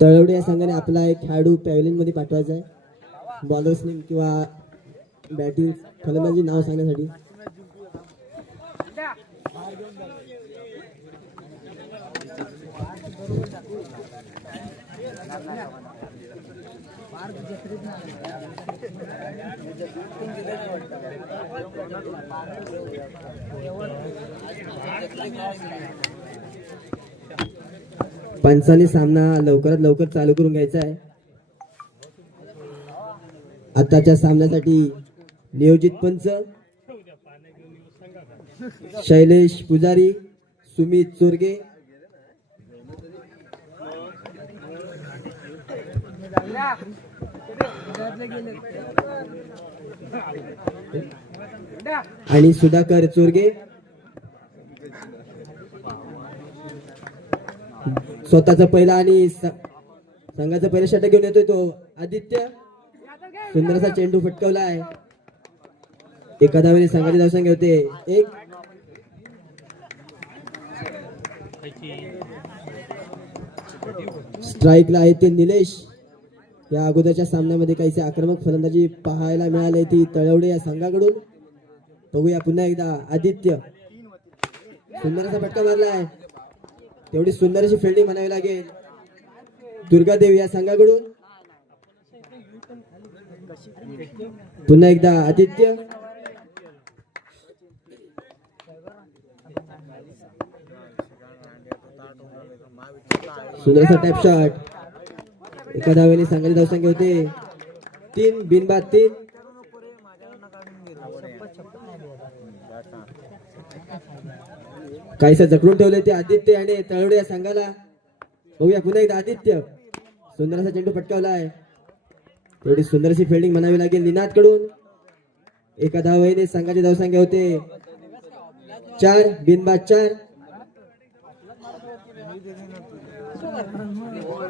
तळवडे या संघाने आपला एक खेळाडू पॅव्हलियनमध्ये पाठवायचा आहे. बॉलर्सने किंवा बॅटिंग फलंदाजी नाव सांगण्यासाठी. पंचाने सामना लवकरात लवकर चालू करून घ्यायचा आहे. आताच्या सामन्यासाठी नियोजित पंच शैलेश पुजारी सुमित चोरगे आणि सुधाकर चोरगे. स्वतःचा पहिला आणि संघाचा पहिला षटक घेऊन येतोय तो. आदित्य. सुंदरसा चेंडू फटकवला आहे एखादा वेळी संघाची दर्शन घेते. एक. स्ट्राईकला आहे ते निलेश. या अगोदरच्या सामन्यामध्ये काहीसे आक्रमक फलंदाजी पाहायला मिळाली ती तळवडे या संघाकडून. बघूया पुन्हा एकदा आदित्य. सुंदराचा फटका मारलाय. तेवढी सुंदर अशी फिल्डिंग म्हणावी लागेल. दुर्गादेवी या संघाकडून. पुन्हा एकदा आदित्य. सुंदरचा टॅप शॉट एका धावेने संघाची धावसंख्या होते. तीन बिनबाद तीन. काहीसा जखडून ठेवले ते आदित्य आणि तळवडे या संघाला. बघूया पुन्हा एकदा आदित्य. सुंदर असा चेंडू पटकावला आहे तेवढी सुंदरशी फिल्डिंग म्हणावी लागेल निनादकडून एका धावेने संघाची धावसंख्या होते. चार बिनबाद चार.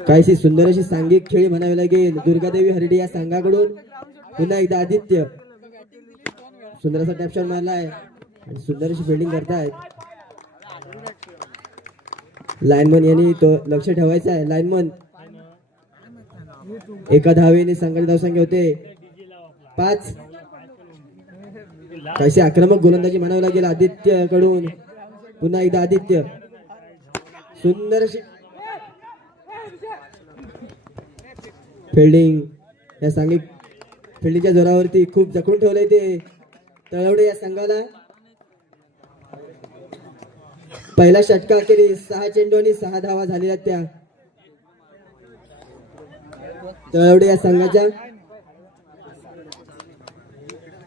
काहीशी सुंदर अशी सांघिक खेळी म्हणावी लागेल. दुर्गादेवी हरडी या संघाकडून पुन्हा एकदा आदित्य सुंदर असा टॅपशॉट मारलाय. आणि सुंदर अशी फिल्डिंग करतायत. लाईनमन यांनी तो लक्ष ठेवायचं आहे. लाईनमन एका धावेने संघाची धावसंख्या होते. पाच. काहीशी आक्रमक गोलंदाजी म्हणावी लागेल आदित्यकडून पुन्हा एकदा आदित्य. सुंदर अशी फिल्डिंग. या सांगिक फिल्डिंगच्या जोरावरती खूप जखून ठेवलंय ते. तळवडे या संघाला. पहिला षटका अखेरी सहा चेंडू आणि सहा धावा झालेल्या त्या. तळवडे या संघाच्या.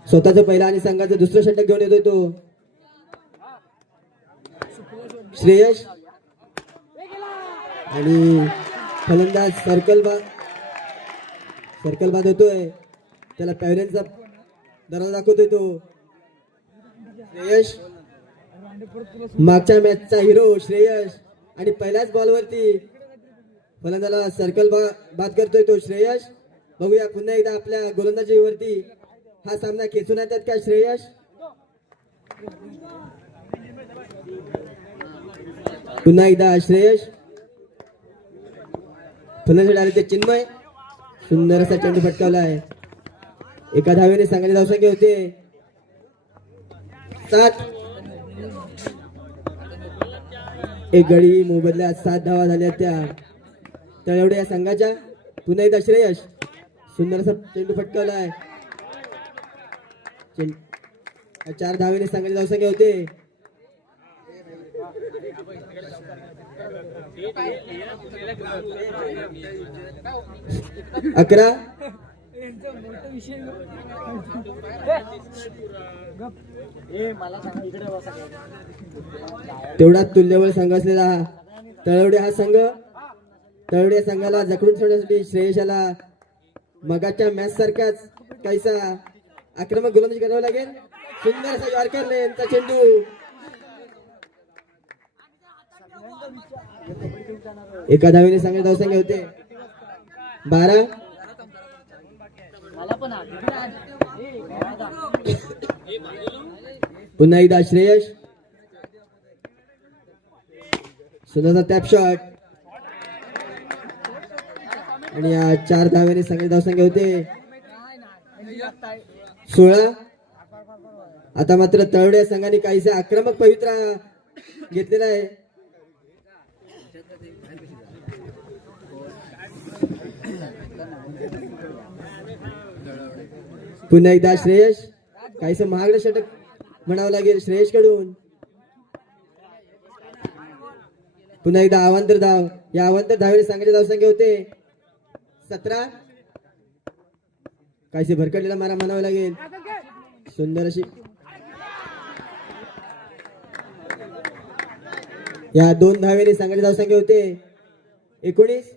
स्वतःचं पहिला आणि संघाचं दुसरं षटक घेऊन येतोय तो. श्रेयश. आणि फलंदाज सर्कल बा सर्कल बाद होतोय त्याला पॅरेंटचा दरवाजा दाखवतोय तो. श्रेयश. मागच्या मॅचचा हिरो श्रेयश. आणि पहिल्याच बॉलवरती फलंदाला सर्कल बा बाद करतोय तो श्रेयश. बघूया पुन्हा एकदा आपल्या गोलंदाजीवरती हा सामना खेचून येतात का श्रेयश? पुन्हा एकदा श्रेयश. फलंदाजी डायरेक्ट ते चिन्मय. सुंदर असा चेंडू फटकावला आहे. एका धावेने सांगायला धावसंख्या होते. सात. एक गडी मोबदल्यात सात धावा झाल्या त्या. तळवडे या संघाच्या पुन्हा एकदा श्रेयश सुंदर असा चेंडू फटकावला आहे. चार धावेने संघाची धावसंख्या होते. अकरा? ए मला सांगा इकडे बसा. तेवढा तुल्यबळ संघ असलेला हा. तळवडे हा संघ. तळवडे या संघाला जखडून ठेवण्यासाठी श्रेयशाला मगाच्या मॅच सारखाच काहीसा आक्रमक गोलंदाजी करावं लागेल. सुंदर असा यॉर्कर यांचा चेंडू. एका धावेने संघ धावसंख्या होते. बारा. पुन्हा एकदा श्रेयश सुंदरचा टॅप शॉट आणि या चार धाव्याने संघ धावसंख्या होते. सोळा? आता मात्र तळवडे या संघाने काहीसा आक्रमक पवित्रा घेतलेला आहे. पुन्हा एकदा श्रेयश काहीस महागड षटक म्हणावं लागेल श्रेयशकडून पुन्हा एकदा अवांतर धाव. या अवांतर धावेने संघाची धावसंख्या होते सतरा. काहीसे भरकटलेला मारा म्हणावा लागेल. सुंदर अशी या दोन धावेने संघाची धावसंख्या होते. एकोणीस.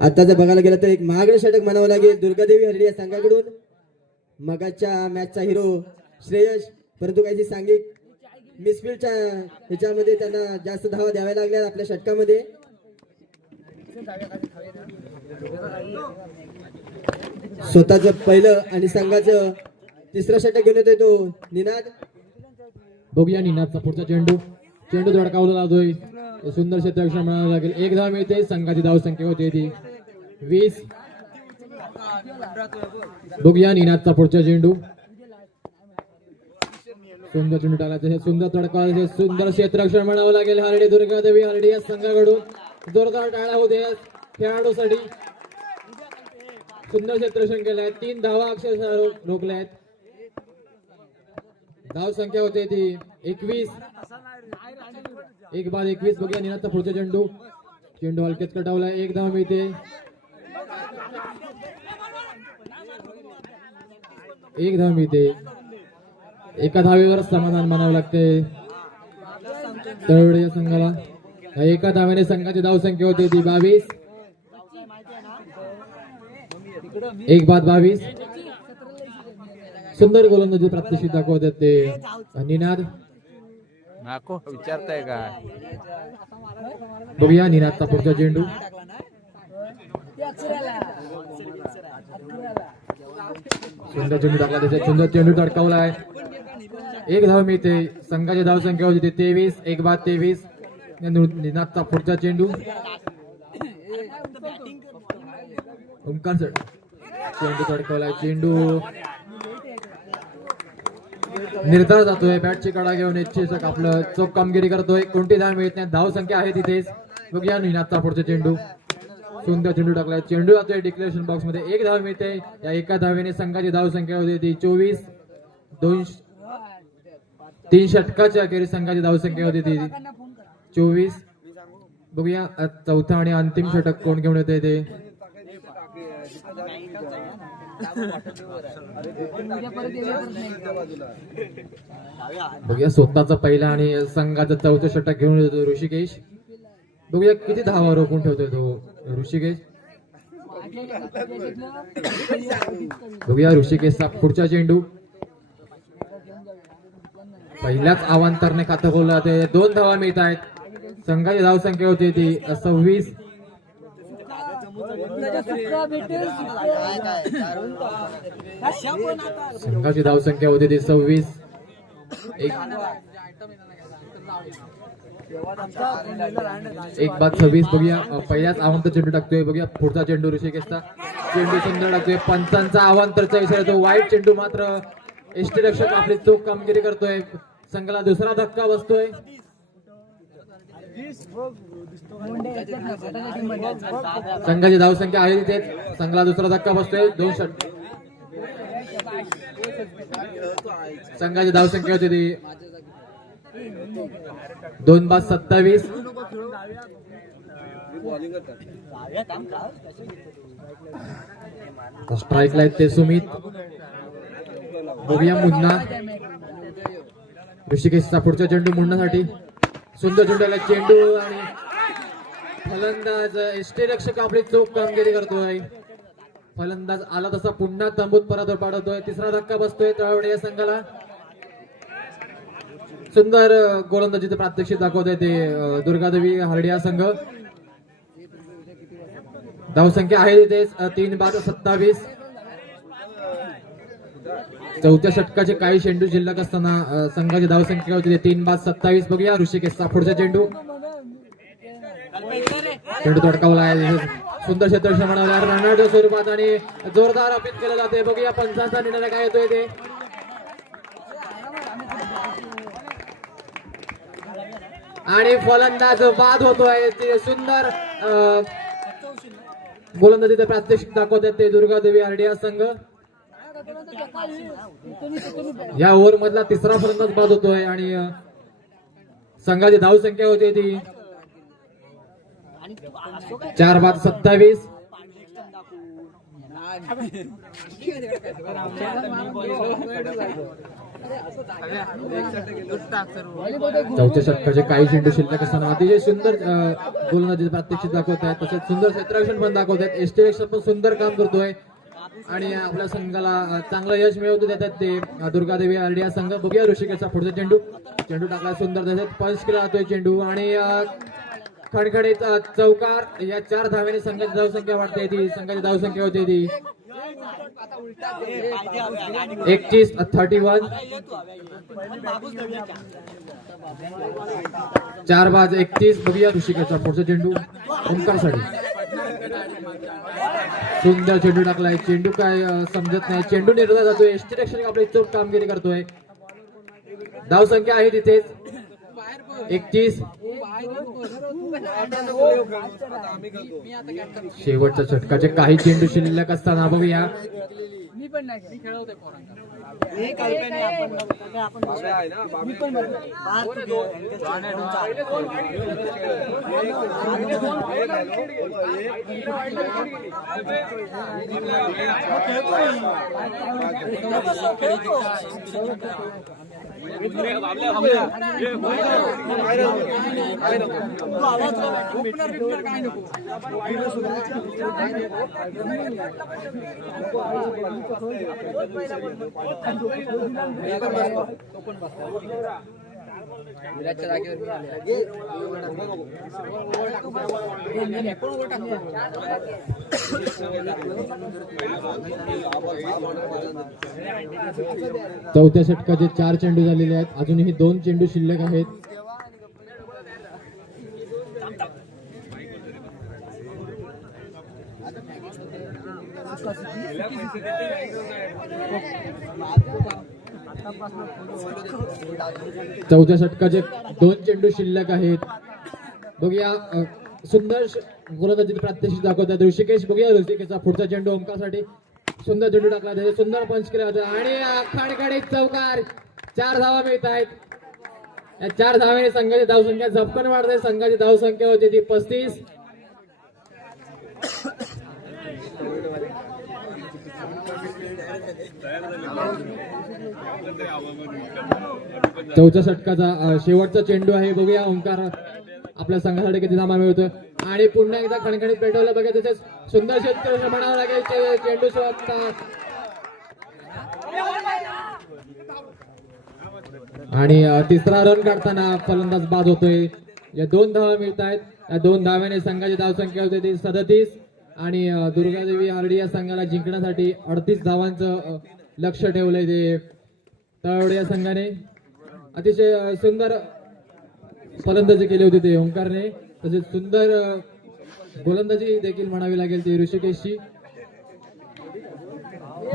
आता जर बघायला गेलं तर एक महागडे षटक म्हणावं लागेल. दुर्गादेवी हरडी या संघाकडून. मगाच्या मॅचचा हिरो श्रेयश परंतु काही सांघिक मिसफिल्डच्या ह्याच्यामध्ये त्यांना जास्त धावा द्याव्या लागल्या आपल्या षटकामध्ये. स्वतःच पहिलं आणि संघाचं तिसरं षटक घेऊन येतोय तो निनाद. बघूया निनादचा पुढचा चेंडू. चेंडू धडकावला जातोय? सुंदर क्षेत्ररक्षण म्हणावं लागेल. एक धाव मिळते. संघाची धाव संख्या होती ती. वीस. बघूया निनादचा पुढचा चेंडू. सुंदर चेंडू टाकायचं सुंदर तडकावायचं सुंदर क्षेत्ररक्षण म्हणावं लागेल. हरडी दुर्गा देवी हरडी या संघाकडून. जोरदार टाळा होते. खेळाडूसाठी सुंदर क्षेत्ररक्षण केलंय. तीन धावा अक्षरशः रोखल्या आहेत. धाव संख्या होते ती. एकवीस. एक बाद एकवीस बघूया निनादचा पुढचा चेंडू. चेंडू हलकेच कटावला एक धाव मिळते. एक धाव मिळते. एका धावेवर समाधान मानावं लागते. तळवडे या संघाला. एका धाव्याने संघाची धाव संख्या होती ती बावीस. एक बाद बावीस. सुंदर गोलंदाजी प्रात्यक्षिक दाखवतात ते. निनाद? नको विचारताय का? बघूया निनादचा पुढचा चेंडू. सुंदर चेंडू टाकला त्याचा सुंदर चेंडू तडकावला आहे एक धाव मिळते. संघाची धाव संख्या होती तेवीस एक बाद तेवीस. निनादचा पुढचा चेंडू ओमकार चेंडू तडकावलाय. चेंडू निर्धार जातोय. बॅटची कडा घेऊन इच्छित आपलं चोख कामगिरी करतोय. कोणती धाव मिळत नाही. धाव संख्या आहे तिथेच. बघूया निनादचा पुढचा चेंडू. सुंदर चेंडू टाकलाय. चेंडू जातोय डिक्लेरेशन बॉक्समध्ये. एक धाव मिळते. या एका धावेने संघाची धाव संख्या होती ती चोवीस. दोनशे तीन षटकाच्या अखेरीस संघाची धाव संख्या होती ती चोवीस. बघूया चौथा आणि अंतिम षटक कोण घेऊन येते ते उद्या परत येणार नाही. बघूया स्वतःचा पहिला आणि संघाचं चौथं षटक घेऊन येतो ऋषिकेश. बघूया किती धावा रोखून ठेवतोय तो ऋषिकेश. बघूया ऋषिकेशचा पुढचा चेंडू. पहिल्याच अवांतरने खातं बोललं ते दोन धावा मिळत आहेत. संघाची धावसंख्या होती ती सव्वीस. संघाची धावसंख्या होती ती सव्वीस. एक बात बाद सव्वीस बघूया. पहिल्याच अवांतर चेंडू टाकतोय. बघूया पुढचा चेंडू ऋषिकेशचा. चेंडू सुंदर टाकतोय. पंचांचा अवांतरचा विषय तो. वाईट चेंडू मात्र एसटी रक्षक आपली चोख कामगिरी करतोय. संघाला दुसरा धक्का बसतोय. संघाची धावसंख्या आहे तिथे. संघाला दुसरा धक्का बसतोय. दोन षट संघाची धावसंख्या होती ती. दोन बाद सत्तावीस. स्ट्राईकला आहेत ते सुमित. बघूया मुन्ना. ऋषिकेशचा पुढचा चेंडू मुंडण्यासाठी सुंदर चेंडूला चेंडू आणि फलंदाज एसटी रक्षक आपली चोख कामगिरी करतोय. फलंदाज आला तसा पुन्हा तंबूत परत पाडवतोय तिसरा धक्का बसतोय तळवडे या संघाला. सुंदर गोलंदाजीचं प्रात्यक्षिक दाखवत आहे ते दुर्गादेवी हरडिया संघ. धावसंख्या आहे तिथेच तीन बाद सत्तावीस. चौथ्या षटकाचे काही चेंडू शिल्लक असताना संघाची धावसंख्या होती ते तीन बाद सत्तावीस बघूया. ऋषिकेशचा पुढचा चेंडू. चेंडू तडकावला आहे. सुंदर क्षेत्ररक्षण म्हणाला रनाच्या स्वरूपात आणि जोरदार अपील केलं जाते बघूया पंचांचा निर्णय काय येतोय ते. आणि फलंदाज बाद होतोय. ते सुंदर अं, प्रात्यक्षिक दाखवत आहेत ते दुर्गादेवी आरडिया संघ. या ओव्हर मधला तिसरा फलंदाज बाद होतोय आणि संघाची धाव संख्या होती ती. चार बाद सत्तावीस. चौथ्या षटकाचे काही चेंडू शिल्लक असताना अतिशय सुंदर गोलंदाजी प्रात्यक्षिक दाखवत आहेत. तसेच सुंदर क्षेत्ररक्षण पण दाखवत आहेत. एसटी पण सुंदर काम करतोय. आणि आपल्या संघाला चांगलं यश मिळवतो देतात ते दुर्गादेवी आरडिया संघ. बघूया ऋषिकेशचा पुढचा चेंडू. चेंडू टाकला सुंदर त्याच्यात पंच केला जातोय चेंडू. आणि अं, खडखडीत चौकार या चार धाव्याने संघाची धावसंख्या वाढते ती. संघाची धावसंख्या होते ती. एकतीस थर्टी वन. चार बाज एकतीस बघूया ऋषिकेचा पुढचा चेंडू ओंकारसाठी. सुंदर चेंडू टाकलाय. चेंडू काय समजत नाही. चेंडू निर्धार जातोय. एसटी रक्षण आपली चोख कामगिरी करतोय. धाव संख्या आहे तिथेच. एकतीस. शेवटच्या षटकाचे काही चेंडू शिल्लक असताना बघूया. मी पण नाही मी खेळवते पोरांना मी पण काय नको चौथ्या षटकाचे चार चेंडू झालेले आहेत. अजूनही दोन चेंडू शिल्लक आहेत. चौथ्या षटकाचे दोन चेंडू शिल्लक आहेत. बघूया सुंदर श- गोलंदाजी प्रात्यक्षिक दाखवतात. ऋषिकेश बघूया ऋषिकेशचा पुढचा चेंडू ओंकारसाठी सुंदर चेंडू टाकला त्याचे सुंदर पंच केला होता आणि खाडखाडी चौकार. चार धावा मिळत आहेत या चार धावाने संघाची धावसंख्या झपकन वाढते. संघाची धावसंख्या होती ती पस्तीस. चौथ्या षटकाचा शेवटचा चेंडू आहे. बघूया ओंकार आपल्या संघासाठी किती धामा मिळतोय आणि पुन्हा एकदा खणखणीत पेटवलं. बघा तसेच सुंदर शेतकरी म्हणावं लागेल. चेंडू आणि तिसरा रन काढताना फलंदाज बाद होतोय. या दोन धावा मिळत आहेत या दोन धाव्याने संघाची धावसंख्या होते ती सदतीस. आणि दुर्गादेवी आरडी या संघाला जिंकण्यासाठी अडतीस धावांचं लक्ष ठेवलंय ते. तळवडे या संघाने अतिशय सुंदर फलंदाजी केली होती ते ओंकारने. तसेच सुंदर गोलंदाजी देखील म्हणावी लागेल ती ऋषिकेशची.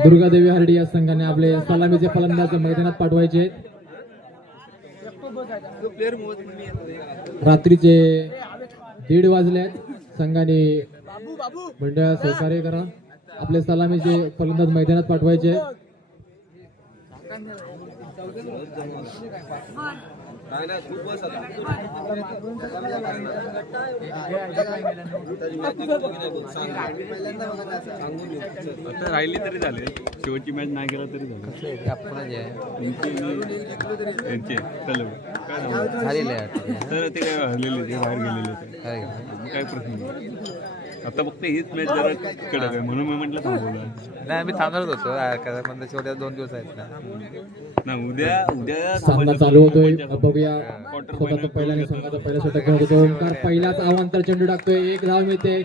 दुर्गादेवी हरडी या संघाने आपले सलामीचे फलंदाज मैदानात पाठवायचे आहेत. रात्रीचे दीड वाजले आहेत. संघाने मंडळ सहकार्य करा. आपले सलामीचे फलंदाज मैदानात पाठवायचे. राहिली तरी झाले. शेवटची मॅच नाही गेला तरी झाले. त्यांचे चल काय झालं? तर ते काय हरलेले ते बाहेर गेलेले काय प्रश्न. आता फक्त हीच मॅच जरा कडक आहे म्हणून मी म्हटलं थांबवलं नाही आम्ही थांबणार होतो. कारण पण त्याच्या उद्या दोन दिवस आहेत ना. ना उद्या उद्या सामना चालू होतोय. बघूया. स्वतःचा पहिला आणि संघाचा पहिला षटक घेऊन होतो. ओंकार पहिलाच अवांतर चेंडू टाकतोय. एक धाव मिळते.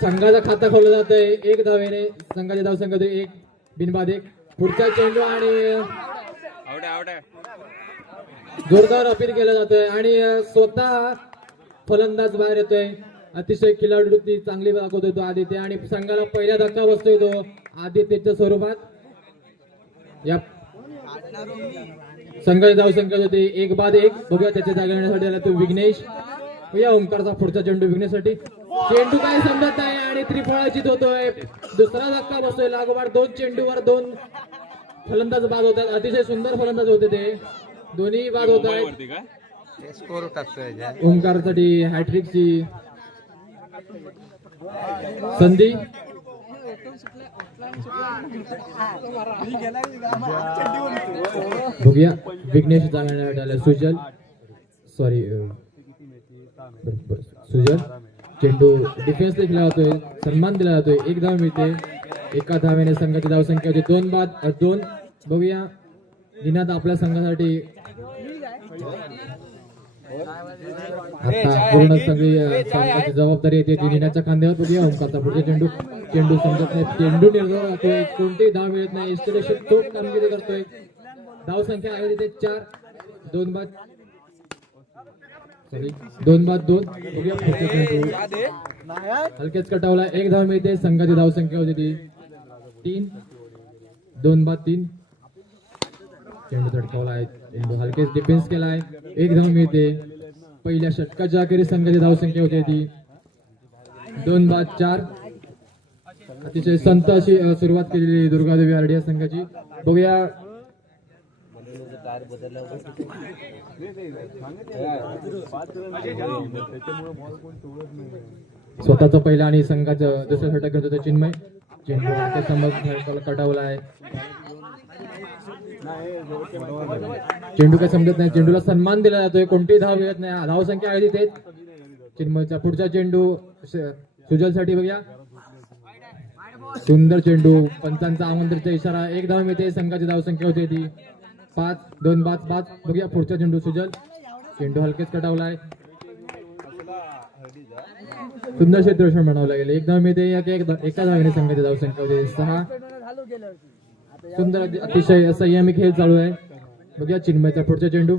संघाचा खाता खोललं जातोय. एक धावेने संघाचे धाव संघ एक. बिनबाद एक. पुढचा चेंडू आणि आवडे आवडे जोरदार अपील केलं जातोय. आणि स्वतः फलंदाज बाहेर येतोय. अतिशय खिलाडूवृत्ती चांगली दाखवतोय तो आदित्य आणि संघाला पहिला धक्का बसतोय तो आदित्यच्या स्वरूपात. या. संघाची धाव होती एक बाद एक. बघूया त्याच्या जागा येण्यासाठी आला तो विघ्नेश. या ओंकारचा पुढचा चेंडू विघ्नेसाठी चेंडू काय समजत नाही आणि त्रिफळाचित होतोय. दुसरा धक्का बसतोय. लागोपाठ दोन चेंडूवर दोन. फलंदाज बाद होत आहेत अतिशय सुंदर फलंदाज होते ते. दोन्ही बाद होत आहेत. ओंकारसाठी हॅट्रिकची संधी? बघूया. विघ्नेश जाण्यात भेटायला सुजल. सॉरी सुजल. चेंडू डिफेन्स खेळला जातोय. सन्मान दिला जातोय. एक धाव मिळते. एका धावेने संघाची धावसंख्या होती. दोन बाद दोन. बघूया. दिनात आपल्या संघासाठी. आता पूर्ण सगळी अ, संघाची जबाबदारी येते ती निनाच्या खांद्यावर बघूया ओंकारचा पुढचा चेंडू. चेंडू समजत नाही चेंडू निर्धार राहतोय. कोणतेही धाव मिळत नाही. इस्टिलेशन तो कामगिरी करतोय. धाव संख्या आहे तिथे चार दोन बाद सॉरी दोन बाद दोन. बघूया पुढचा चेंडू हलकेच कटावला एक धाव मिळते. संघाची धाव संख्या होती ती तीन दोन बाद तीन. चेंडू तडकावला आहे. चेंडू हलकेच डिफेन्स केलाय. एक धाव मिळते. पहिल्या षटकाच्या अखेरीस संघाची धावसंख्या होती ती. दोन बाद चार. अतिशय संत अशी सुरुवात केलेली दुर्गादेवी आरडिया संघाची. बघूया. स्वतःचा पहिला आणि संघाचं दुसरं षटक घेत चिन्मय. चेंडू समज कटावला आहे. चेंडू काय समजत नाही चेंडूला सन्मान दिला जातोय. कोणतीही धाव मिळत नाही. धाव संख्या आहे तिथेच चिन्मयचा पुढचा चेंडू सुजलसाठी बघूया. सुंदर चेंडू पंचांचा आमंत्रणचा इशारा. एक धाव मिळते संघाची धाव संख्या होती ती. पाच दोन पाच पाच. बघूया पुढचा चेंडू सुजल. चेंडू हलकेच कटावलाय सुंदर क्षेत्ररक्षण म्हणावं लागेल. एकदम मी ते एका धावेने संघाची धाव संख्या होती सहा. सुंदर अतिशय संयमी खेळ चालू आहे. बघूया चिन्मयचा पुढचा चेंडू.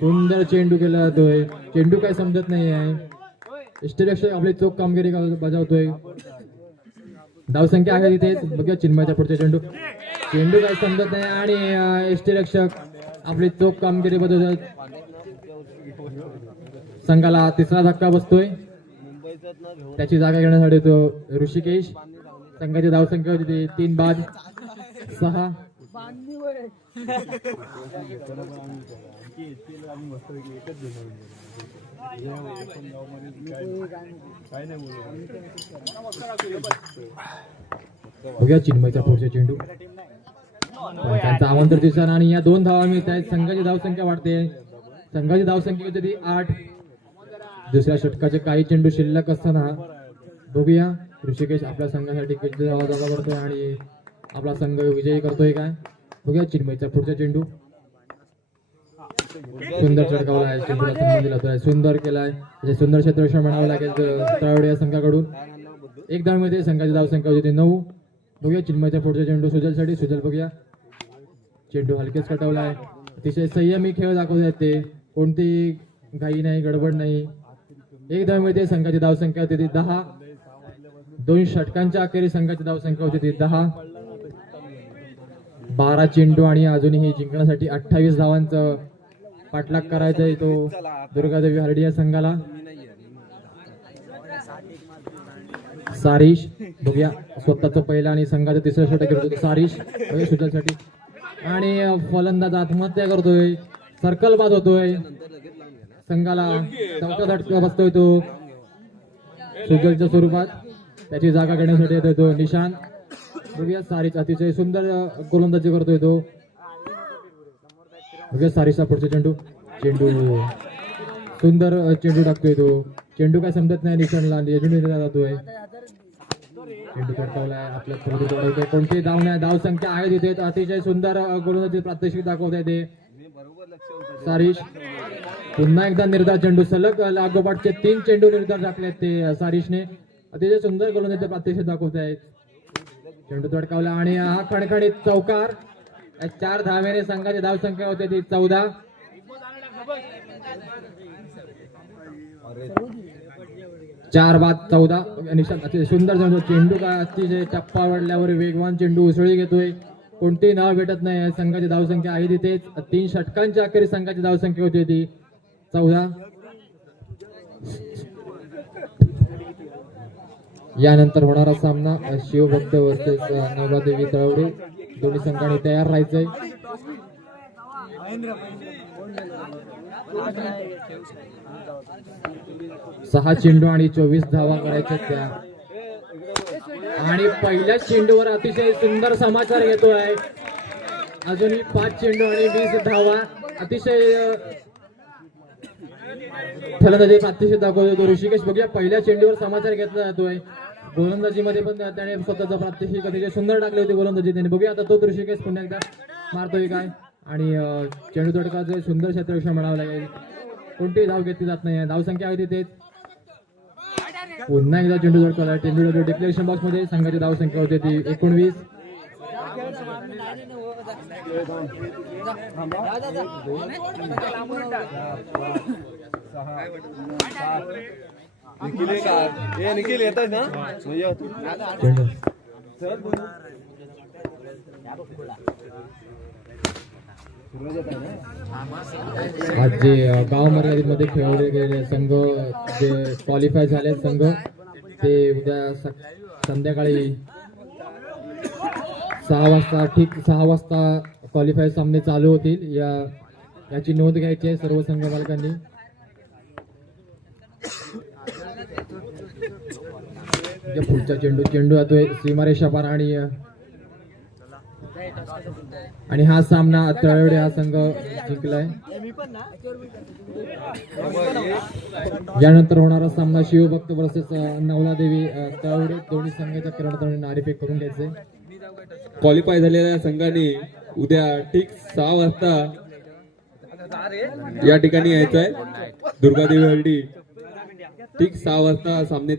सुंदर चेंडू केला जातोय. चेंडू काय समजत नाही आहे इष्टरक्षक आपली चोख कामगिरी बजावतोय. धावसंख्या आहे तिथेच बघूया चिन्मयचा पुढचा चेंडू. चेंडू काय समजत नाही आणि इष्टरक्षक आपली चोख कामगिरी बजावतात संघाला तिसरा धक्का बसतोय. त्याची जागा घेण्यासाठी तो ऋषिकेश संघाची धावसंख्या होती ती तीन बाद सहा. बघूया चिन्मयचा पुढचा चेंडू. त्यांचा आमंत्रण दिसणार आणि या दोन धावा मिळत आहेत संघाची धावसंख्या वाढते. संघाची धावसंख्या होती ती आठ दुसऱ्या षटकाचे काही चेंडू शिल्लक असताना बघूया. ऋषिकेश आपल्या संघासाठी किती धावा करतोय आणि आपला संघ विजयी करतोय काय? बघूया चिन्मयचा पुढचा चेंडू. सुंदर चढकावला आहे. चेंडूला सन्मान दिला जातोय. सुंदर केलाय. म्हणजे सुंदर क्षेत्ररक्षण म्हणावं लागेल तळवडे या संघाकडून. एक धावमध्ये संघाची धावसंख्या होती नऊ. बघूया चिन्मयचा पुढचा चेंडू सुजलसाठी. सुजल बघूया. चेंडू हलकेच कटवला आहे. अतिशय संयमी खेळ दाखवत आहेत ते. कोणती घाई नाही गडबड नाही. एक धाव संघाची धावसंख्या होती ती दहा. दोन षटकांच्या अखेरी संघाची धावसंख्या होती ती दहा. बारा चेंडू आणि अजूनही जिंकण्यासाठी अठ्ठावीस धावांचं पाठलाग करायचा आहे तो दुर्गादेवी हरडी या संघाला. सारिश बघूया स्वतःचं पहिला आणि संघाचं तिसरं षटक घेतो सारिश सुजलसाठी. आणि फलंदाज आत्महत्या करतोय सर्कल बाद होतोय. संघाला चौथा झटका बसतोय तो. सुजलच्या स्वरूपात त्याची जागा घेण्यासाठी येतोय तो निशांत. बघूया सारीच अतिशय सुंदर गोलंदाजी करतोय तो. बघूया सारीचा पुढचा चेंडू. चेंडू. सुंदर चेंडू टाकतोय तो. चेंडू काय समजत नाही निशाणला चेंडू जातोय. चेंडू तडकावलाय आपल्या कोणती धाव नाही धाव संख्या आहे तिथे अतिशय सुंदर गोलंदाजी प्रात्यक्षिक दाखवत आहे ते. सारीश पुन्हा एकदा निर्धार चेंडू सलग लागोपाठचे तीन चेंडू निर्धार आहेत ते सारिशने सारीशने. अतिशय सुंदर गोलंदाजी प्रात्यक्षिक दाखवत आहेत. चेंडू तडकावला आणि हा खणखणीत चौकार. चार धाव्याने संघाची धावसंख्या होते ती चौदा. चार बाद चौदा. निशांत सुंदर चेंडू चेंडू काय अतिशय टप्पा वाढल्यावर वेगवान चेंडू उसळी घेतोय. कोणतीही नाव भेटत नाही संघाची धावसंख्या आहे तिथेच तीन षटकांच्या अखेरी संघाची धावसंख्या होती ती. चौदा यानंतर होणारा सामना शिवभक्त वर्सेस नवलादेवी तळवडे. दोन्ही संघाने तयार राहायचंय. सहा चेंडू आणि चोवीस धावा करायच्या त्या. आणि पहिल्याच चेंडूवर अतिशय सुंदर समाचार येतोय. अजूनही पाच चेंडू आणि वीस धावा. अतिशय फलंदाजी अतिशय दाखवतो तो. ऋषिकेश बघूया पहिल्या चेंडूवर समाचार घेतला जातोय. गोलंदाजीमध्ये पण त्याने स्वतःचा प्रात्यक्षिक अतिशय सुंदर टाकले होते गोलंदाजी त्याने. बघूया आता तो ऋषिकेश पुन्हा एकदा मारतोय काय. आणि अं, चेंडू तडकाचे सुंदर क्षेत्ररक्षण म्हणावं लागेल. कोणतीही धाव घेतली जात नाही धावसंख्या आहे तिथेच पुन्हा एकदा चेंडू तडकाला चेंडू डिक्लेरेशन बॉक्समध्ये संघाची धावसंख्या होती ती एकोणवीस. चेंडू आज जे गाव मर्यादितमध्ये खेळवले गेले संघ जे क्वालिफाय झाले संघ ते उद्या स- संध्याकाळी सहा वाजता ठीक सहा वाजता क्वालिफाय सामने चालू होतील. या याची नोंद घ्यायची आहे सर्व संघ मालकांनी. या पुढचा चेंडू चेंडू जातोय सीमारेषा पार आणि आणि हा सामना तळवडे हा संघ जिंकलाय. यानंतर होणारा सामना शिवभक्त वर्सेस नवलादेवी अ, तळवडे दोन्ही संघाच्या किरण नारीफेक करून घ्यायचे. क्वालिफाय झालेल्या संघाने उद्या ठीक सहा वाजता या ठिकाणी यायचं आहे दुर्गादेवी हल्डी ठीक सहा वाजता सामने